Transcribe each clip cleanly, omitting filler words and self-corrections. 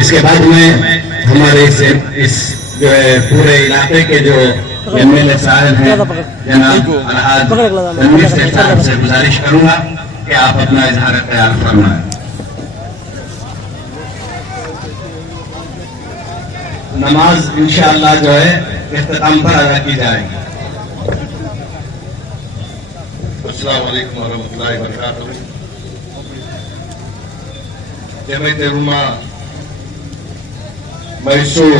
इसके बाद में हमारे इस जो है पूरे इलाके के जो एमएलए साहब हैं जनाब अलहाज रणवीर सेठ साहब से गुजारिश करूंगा कि आप अपना इजहार ख्याल फरमाएं। नमाज इंशाअल्लाह जो है इख्तिताम पर अदा की जाएगी। अस्सलाम वालेकुम वरहमतुल्लाहि वबरकातुहू। जमात उलमा मैसूर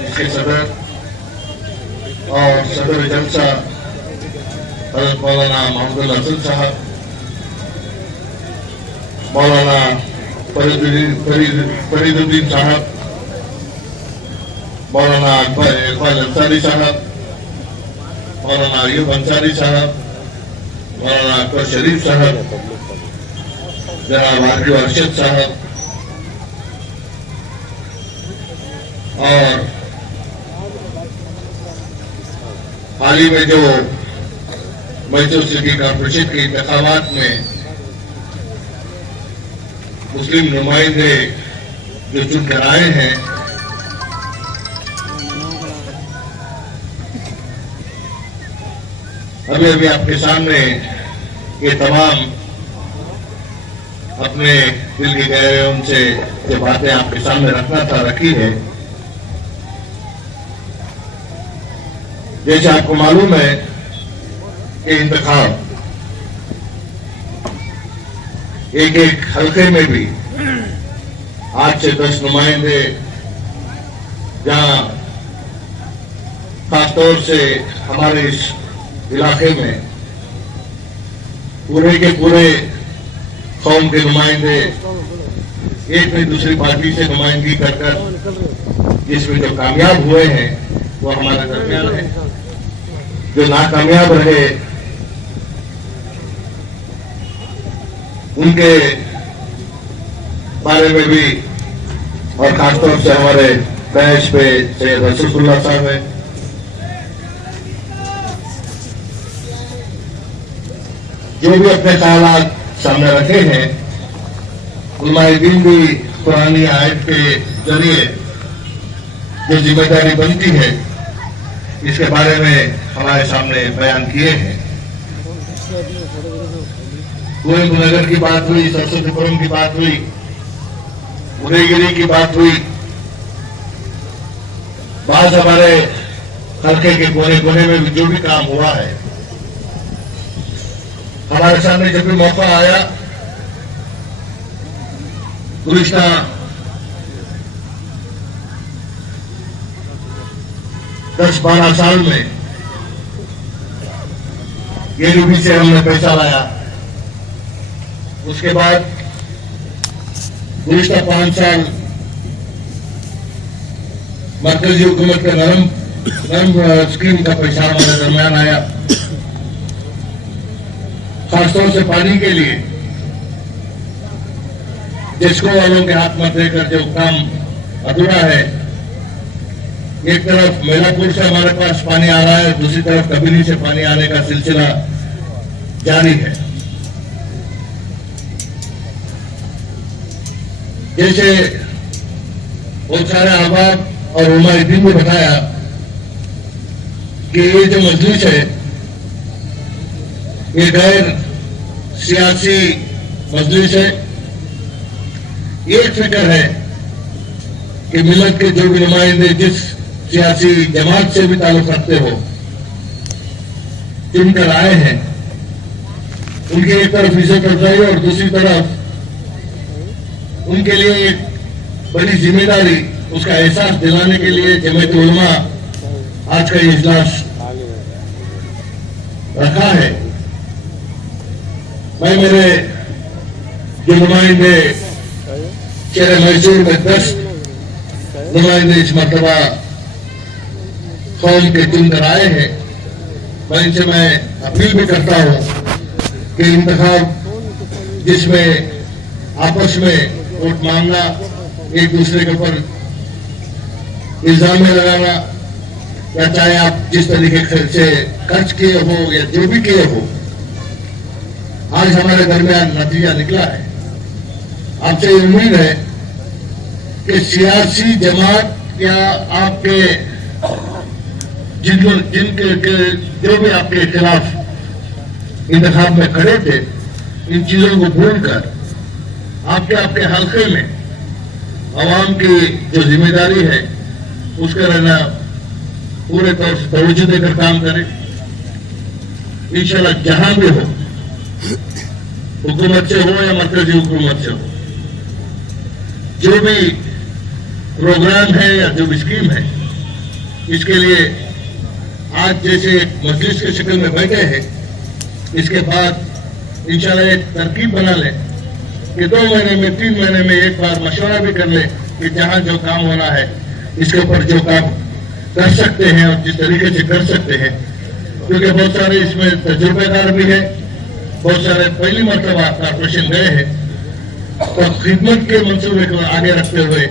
इसके सदर और सदर जलसा हज़रत मौलाना मोहम्मद हसन साहब, मौलाना फरीदुद्दीन साहब, मौलाना इकबाल अंसारी साहब, मौलाना अयूब अंसारी साहब, मौलाना अकबर शरीफ साहब, जनाब आरजू अरशद साहब और हाल ही में जो मैसूर सिटी कॉर्पोरेशन के इंतखाबात में मुस्लिम नुमाइंदे जो चुनकर आए हैं, अभी अभी आपके सामने ये तमाम अपने दिल की गहराइयों से जो बातें आपके सामने रखना था रखी है। जैसे आपको मालूम है कि इंतखाब एक एक हल्के में भी 8 से 10 नुमाइंदे, जहां खासतौर से हमारे इस इलाके में पूरे के पूरे कौम के नुमाइंदे एक में दूसरी पार्टी से नुमाइंदगी कर कर जिसमें जो कामयाब हुए हैं वो हमारे दरमियान है। जो नाकामयाब रहे उनके बारे में भी, और खासतौर से हमारे बैच पे सैयद रसूलुल्लाह साहब है, जो भी अपने ख्यालात सामने रखे हैं, उलमाए दीन भी कुरानी आयत के जरिए जो जिम्मेदारी बनती है इसके बारे में हमारे सामने बयान किए हैं। कुएं गुनगर की बात हुई, सरस्वतीपुरम की बात हुई, उदयगिरी की बात हुई, बात हमारे हल्के के कोने कोने में जो भी काम हुआ है, हमारे सामने जब भी मौका आया गुज़िश्ता 10-12 साल में यूपी से हमने पैसा लाया। उसके बाद गुज़िश्ता 5 साल मरकजी हुकूमत का नरम स्कीम का पैसा हमारे दरमियान आया। खासतौर से पानी के लिए डिस्को वालों के हाथ में देकर जो काम अधूरा है, एक तरफ मेलापुर से हमारे पास पानी आ रहा है, दूसरी तरफ कबिनी से पानी आने का सिलसिला जारी है। जैसे बहुत सारे अहबाब और उलमाए दीन ने बताया कि ये जो मजलिस है ये गैर सियासी मजलिस है। ये फिक्र है कि मिलत के जो भी नुमाइंदे जिस सियासी जमात से भी ताल्लुक रखते हो, चुनकर आए हैं, उनकी एक तरफ इज्जत अफजाई और दूसरी तरफ उनके लिए एक बड़ी जिम्मेदारी, उसका एहसास दिलाने के लिए जमात उलमा आज का ये इजलास रखा है। मैं मेरे जो नुमाइंदे शहर मैसूर में 10 नुमाइंदे इस मरतबा कौम के चुनकर आए हैं, मैं इनसे मैं अपील भी करता हूँ कि इंतखाब जिसमें आपस में वोट मांगना, एक दूसरे के ऊपर इल्जाम लगाना, या चाहे आप जिस तरीके से खर्च किए हो या जो भी किए हो, आज हमारे दरमियान नतीजा निकला है। आपसे उम्मीद है कि सियासी जमात या आपके जिनके जो भी आपके खिलाफ इंतखाब में खड़े थे, इन चीजों को भूलकर आपके हल्के में आवाम की जो जिम्मेदारी है उसका रहना पूरे तौर से तवज्जो देकर काम करें। इंशाल्लाह जहां भी हो, हुकूमत से हो या मरकजी हुकूमत से हो, जो भी प्रोग्राम है या जो भी स्कीम है, इसके लिए आज जैसे एक मजलिस के शक्ल में बैठे हैं, इसके बाद इंशाल्लाह एक तरकीब बना लें कि 2 महीने में 3 महीने में एक बार मशवरा भी कर ले कि जहां जो काम होना है इसके ऊपर जो काम कर सकते हैं और जिस तरीके से कर सकते हैं, क्योंकि बहुत सारे इसमें तजुर्बेकार भी है, बहुत सारे पहली मरतबा कॉर्पोरेशन गए हैं, तो खिदमत के मंसूबे को आगे रखते हुए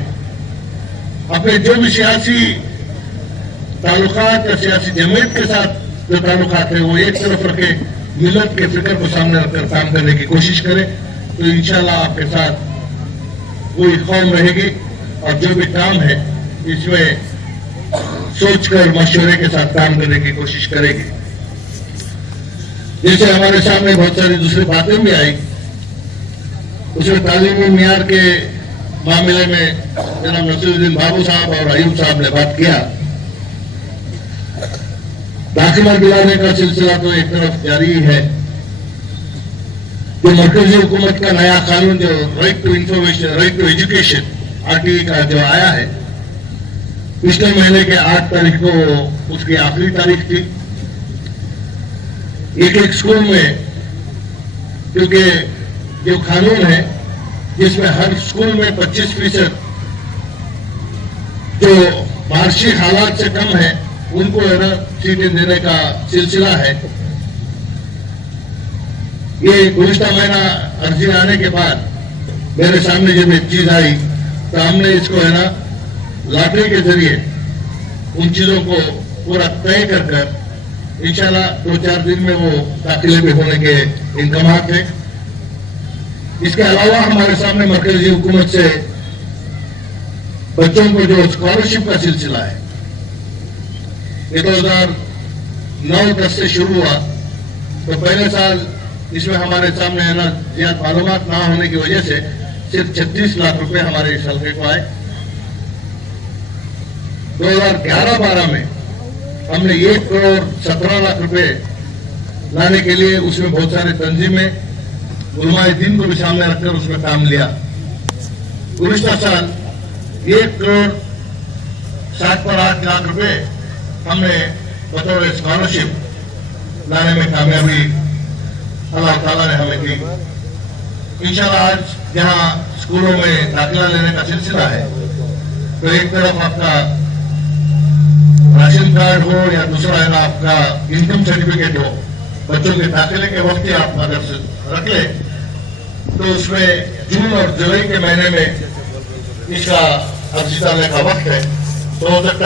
अपने जो भी सियासी ताल्लुकात या सियासी जमीयत के साथ जो ताल्लुकात है वो एक तरफ रखे, मिलत के फिक्र को सामने रखकर काम करने की कोशिश करें, तो इंशाल्लाह आपके साथ पूरी कौम रहेगी और जो भी काम है इसमें सोचकर मशवरे के साथ काम करने की कोशिश करेगी। जैसे हमारे सामने बहुत सारी दूसरी बातें भी आई, उसमें तालीमी मियार के मामले में जनाब नसीरुद्दीन बाबू साहब और अयूब साहब ने बात किया। दाखिला दिलाने का सिलसिला तो एक तरफ जारी है। जो मरकजी हुकूमत का नया कानून जो right to information, right to education RTE का जो आया है, पिछले महीने के 8 तारीख को उसकी आखिरी तारीख थी। एक स्कूल में, क्योंकि जो कानून है जिसमें हर स्कूल में 25% जो वार्षिक हालात से कम है उनको है ना सीटें देने का सिलसिला है। ये गुज़िश्ता महीना अर्जी आने के बाद मेरे सामने जब एक चीज आई तो हमने इसको है ना लॉटरी के जरिए उन चीजों को पूरा तय कर इंशाल्लाह 2-4 दिन में वो दाखिले भी होने के इंतजाम थे। इसके अलावा हमारे सामने मरकजी हुकूमत से बच्चों को जो स्कॉलरशिप का सिलसिला है, ये 2009-10 से शुरू हुआ, तो पहले साल इसमें हमारे सामने है ना ज्यादा मालूमात ना होने की वजह से सिर्फ 36 लाख रुपए हमारे इस हल्के को आए। 2011-12 में हमने 1 करोड़ 17 लाख रुपए लाने के लिए उसमें बहुत सारे तंजीमें उलमाए दीन को भी सामने रखकर उसमें काम लिया। गुज़िश्ता साल 1 करोड़ 7-8 लाख रुपए हमने बतौर स्कॉलरशिप लाने में कामयाबी अल्लाह ताला ने हमें दी। इंशाल्लाह आज जहां स्कूलों में दाखिला लेने का सिलसिला है, तो एक तरफ आपका राशन कार्ड हो या दूसरा है ना आपका इनकम सर्टिफिकेट हो, बच्चों के दाखिले के वक्त ही आप अगर रख ले तो उसमें जून और जुलाई के महीने में इसका अर्जी डालने का वक्त है, तो हो सकता है